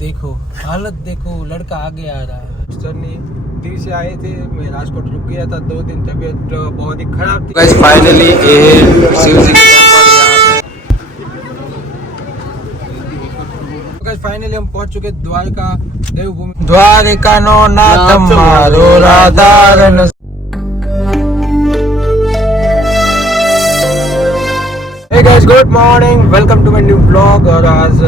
हालत देखो, लड़का आगे आ रहा है। सर ने दिल्ली से आए थे, मैं राजकोट रुक गया था 2 दिन, तबीयत बहुत ही खराब थी। गाइस फाइनली ये शिव जी का टेंपल यहाँ पे। गाइस फाइनली हम पहुंच चुके द्वारका देवभूमि। द्वारका नो नाथ मारो राधारन। Hey guys, good morning, welcome to my new vlog। और आज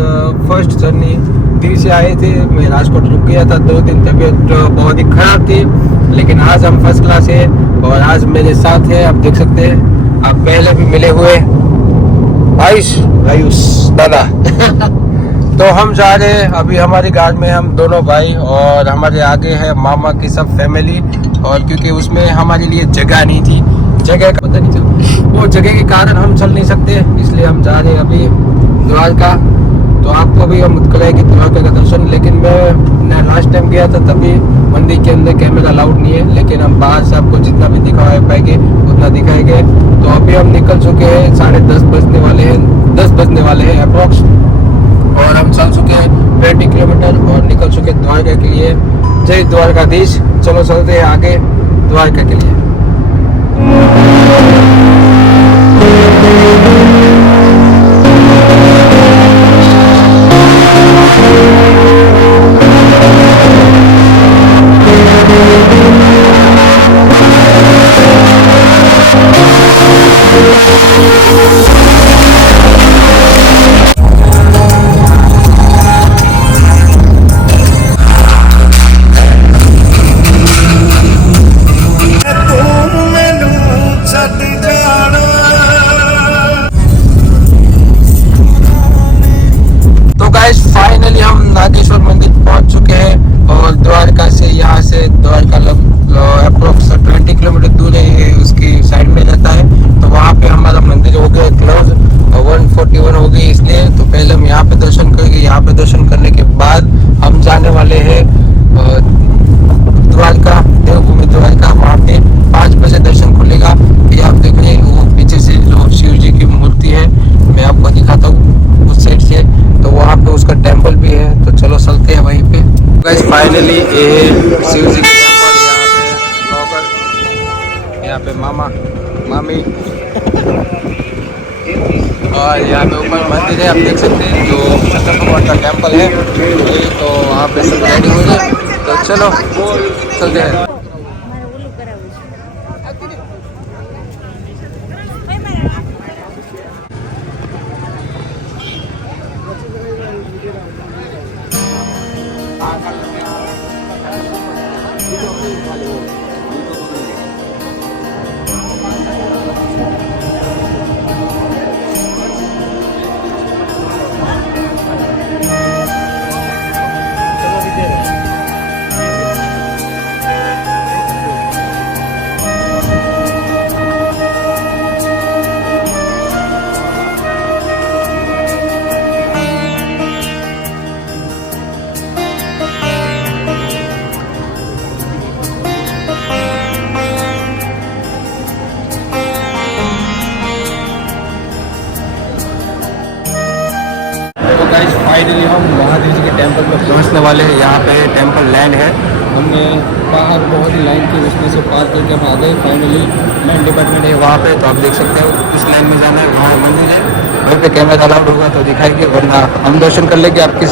फर्स्ट जर्नी दिल्ली से आए थे, मैं राजकोट रुक गया था 2 दिन, तबीयत बहुत ही खराब थी, लेकिन आज हम फर्स्ट क्लास है और आज मेरे साथ है, आप देख सकते हैं, आप पहले भी मिले हुए आयुष दादा। तो हम जा रहे हैं अभी हमारी गाड़ी में, हम दोनों भाई, और हमारे आगे है मामा की सब फैमिली। और क्योंकि उसमें हमारे लिए जगह नहीं थी, जगह का पता नहीं चल, वो जगह के कारण हम चल नहीं सकते, इसलिए हम जा रहे हैं अभी द्वारका। तो आपको भी हम कराएंगे द्वारका का दर्शन। लेकिन मैं लास्ट टाइम गया था तभी मंदिर के अंदर कैमरा अलाउड नहीं है, लेकिन हम बाहर से आपको जितना भी दिखा पाएंगे उतना दिखाएंगे। तो अभी हम निकल चुके हैं, 10:30 बजने वाले हैं, 10 बजने वाले हैं अप्रॉक्स, और हम चल चुके हैं 20 किलोमीटर और निकल चुके द्वारका के लिए। जय द्वारकाधीश। चलो चलते हैं आगे द्वारका के लिए। फाइनली हम नागेश्वर मंदिर पहुंच चुके हैं और द्वारका से, यहाँ से द्वारका अप्रोक्स 20 किलोमीटर दूर है, उसकी साइड में रहता है। तो वहाँ पे हमारा मंदिर हो गया क्लोज, 141 हो गई, इसलिए तो पहले हम यहाँ पे दर्शन करेंगे। यहाँ पे दर्शन करने के बाद हम जाने वाले हैं द्वारका देवभूमि द्वारका। वहाँ पे 5 बजे दर्शन खुलेगा। ये आप देख रहे हैं वो पीछे से जो शिव जी की मूर्ति है, मैं आपको दिखाता हूँ उस साइड से, तो वहाँ पे उसका टेंपल भी है। तो चलो चलते हैं वहीं पे। गाइस फाइनली ये शिव जी का टेंपल, यहाँ पे ब्लॉगर, यहाँ पे मामा मामी, और यहाँ पे ऊपर मंदिर है, आप देख सकते हैं, जो शंकर भगवान का टेंपल है। तो वहाँ पे सब रेडी हो गए, तो चलो चलते हैं। फाइनली हम महादेव जी के टेंपल में पहुंचने वाले हैं। यहाँ पे टेंपल लैंड है, हमने बाहर बहुत ही लाइन थी, उसमें से पार करके हम आ गए। फाइनली मेन डिपार्टमेंट है वहाँ पे, तो आप देख सकते हो इस लाइन में जाना है, वहाँ मंदिर है, वहीं पे कैमरा अलाउड होगा तो दिखाएंगे, वरना हम दर्शन कर लेंगे आपके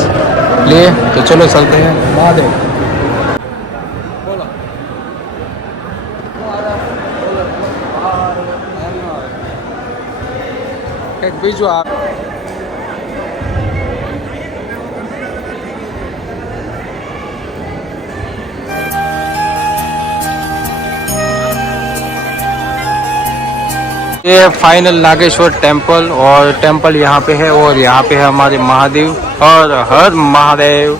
लिए। तो चलो चलते हैं महादेव। बीजू आप ये फाइनल नागेश्वर टेंपल, और टेंपल यहाँ पे है, और यहाँ पे है हमारे महादेव, और हर महादेव,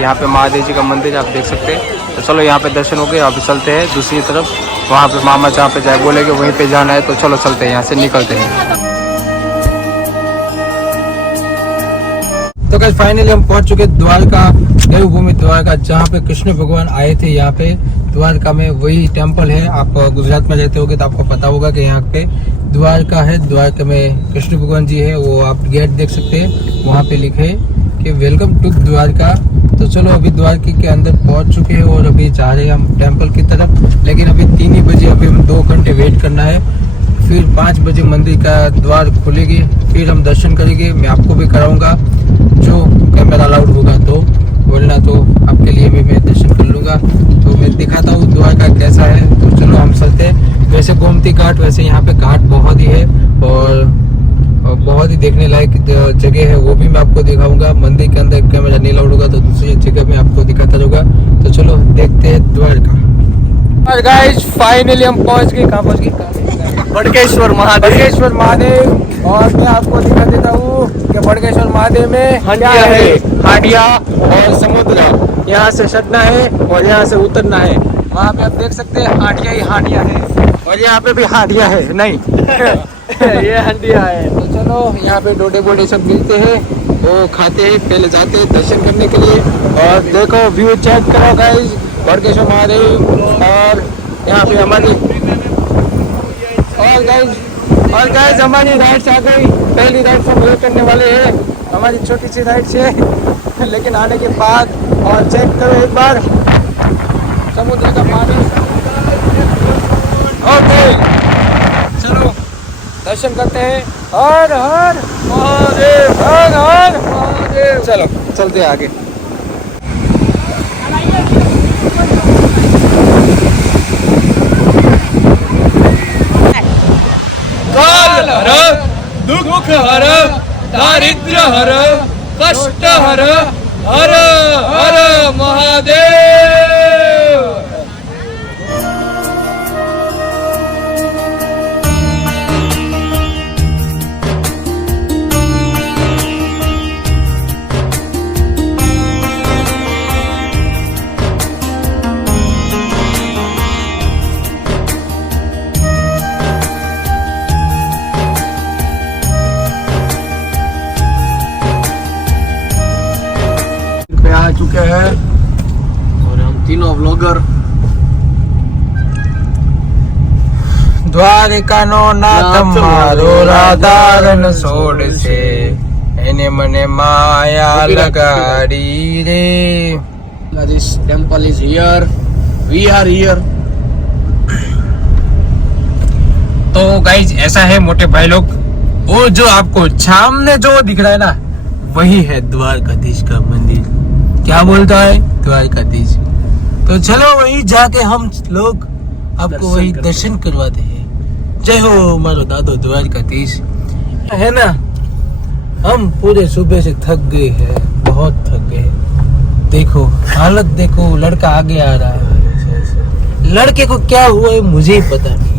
यहाँ पे महादेव जी का मंदिर आप देख सकते हैं। तो चलो यहाँ पे दर्शन हो गए, अभी चलते हैं दूसरी तरफ, वहाँ पे मामा जहाँ पे जाए बोलेंगे वहीं पे जाना है। तो चलो चलते हैं, यहाँ से निकलते हैं। तो गाइस फाइनली हम पहुंच चुके द्वारका देवभूमि द्वारका, जहाँ पे कृष्ण भगवान आए थे। यहाँ पे द्वारका में वही टेंपल है। आप गुजरात में रहते होगे तो आपको पता होगा कि यहाँ पे द्वारका है, द्वारका में कृष्ण भगवान जी है। वो आप गेट देख सकते हैं, वहाँ पे लिखे है कि वेलकम टू द्वारका तो चलो अभी द्वारका के अंदर पहुंच चुके हैं और अभी जा रहे हैं हम टेंपल की तरफ। लेकिन अभी 3 ही बजे, अभी हम 2 घंटे वेट करना है। फिर 5 बजे मंदिर का द्वार खुलेगी, फिर हम दर्शन करेंगे। मैं आपको भी कराऊंगा जो कैमरा अलाउड होगा, तो बोलना तो आपके लिए भी मैं दर्शन कर लूँगा। तो मैं दिखाता हूँ द्वारका कैसा है। तो चलो हम चलते हैं। वैसे गोमती घाट, वैसे यहाँ पे घाट बहुत ही है और बहुत ही देखने लायक जगह है, वो भी मैं आपको दिखाऊंगा। मंदिर के अंदर कैमरा नहीं अलाउड होगा, तो दूसरी जगह में आपको दिखाता रहूँगा। तो चलो देखते हैं द्वारका। और गाइस फाइनली हम पहुंच गए। कहाँ पहुंच गए? बड़केश्वर महादेव। बड़केश्वर महादेव। और मैं आपको दिखा देता हूँ कि बड़केश्वर महादेव में क्या है, हांडिया और समुद्र। यहाँ से चढ़ना है और यहाँ से उतरना है। वहाँ पे आप देख सकते हैं हांडिया ही हांडिया है, और यहाँ पे भी हांडिया है नहीं ये हंडिया है। तो चलो यहाँ पे डोडे बोडे सब मिलते हैं, वो खाते हैं, पहले जाते हैं दर्शन करने के लिए। और देखो व्यू चेक करो गाइस, बड़केश्वर महादेव। और यहाँ पे हमारी और गाइस हमारी राइड्स आ गई। पहली राइड हम ये करने वाले हैं, हमारी छोटी सी राइड है लेकिन आने के बाद। और चेक करो एक बार समुद्र का पानी। ओके चलो दर्शन करते हैं। हर हर महादेव, हर हर महादेव। चलो चलते हैं आगे। काल हर, दुख हर, दारिद्र्य हर, कष्ट हर, हर हर महादेव। आ चुके हैं और हम तीनों ब्लॉगर દ્વારિકા નો નાથ મારો રાધારન છોડ છે, એને મને માયા લગાડી રે. This temple is here. We are here. तो गाइज ऐसा है मोटे भाई लोग, वो जो आपको सामने जो दिख रहा है ना, वही है द्वारकाधीश का मंदिर। क्या बोलता है? द्वारकाधीश। तो चलो वही जाके हम लोग आपको वही दर्शन करवाते हैं। जय हो हमारो दादो द्वारकाधीश। है ना, हम पूरे सुबह से थक गए हैं, बहुत थक गए। देखो हालत देखो, लड़का आगे आ रहा है। लड़के को क्या हुआ है मुझे ही पता नहीं।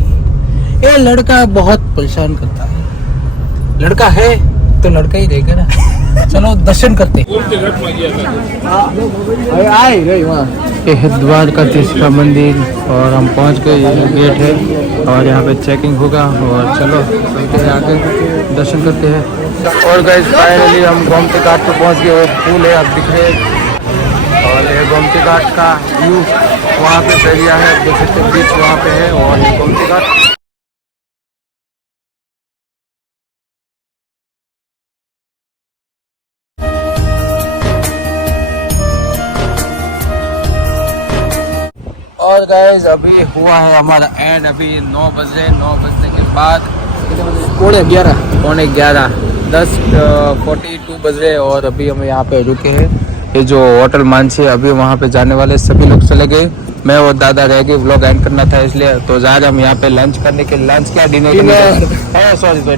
ये लड़का बहुत परेशान करता है। लड़का है तो लड़का ही रहेगा ना। चलो दर्शन करते हैं। ये है द्वारकाधीश का मंदिर और हम पहुंच गए। ये गेट है और यहाँ पे चेकिंग होगा। और चलो चलते हैं आगे, दर्शन करते हैं। और गाइस फाइनली हम गोमती घाट पे पहुंच गए। और पुल है, आप दिख रहे हैं। और ये गोमती घाट का व्यू वहाँ पे एरिया है, देख सकते हैं बीच वहाँ पे है। और ये गोमती घाट। और गाइस अभी हुआ है हमारा एंड, अभी 9 बजे। 9 बजने के बाद 11:15 10:42 बजे। और अभी हम यहाँ पे रुके हैं, ये जो होटल मानसी, अभी वहाँ पे जाने वाले सभी लोग चले गए। मैं और दादा रह गए, व्लॉग एंड करना था इसलिए। तो जा रहे हम यहाँ पे लंच करने के, लंच क्या डिनर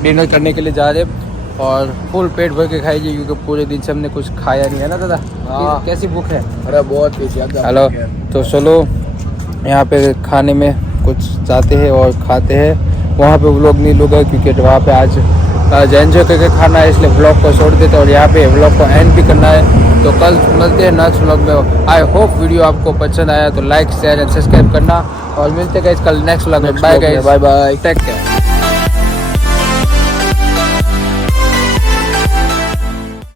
डिनर करने के लिए जा रहे। और फुल पेट भर के खाइए क्योंकि पूरे दिन से हमने कुछ खाया नहीं है ना दादा। कैसी भूख है? अरे बहुत हेलो, तो चलो यहाँ पे खाने में कुछ जाते हैं और खाते हैं। वहाँ पे व्लॉग नहीं लूँगा क्योंकि वहाँ पे आज एंजॉय करके खाना है, इसलिए व्लॉग को छोड़ देते हैं। और यहाँ पे व्लॉग को एंड भी करना है। तो कल मिलते हैं नेक्स्ट व्लॉग में। आई होप वीडियो आपको पसंद आया तो लाइक शेयर एंड सब्सक्राइब करना। और मिलते हैं कल नेक्स्ट व्लॉग में। Bye guys, bye bye, take care.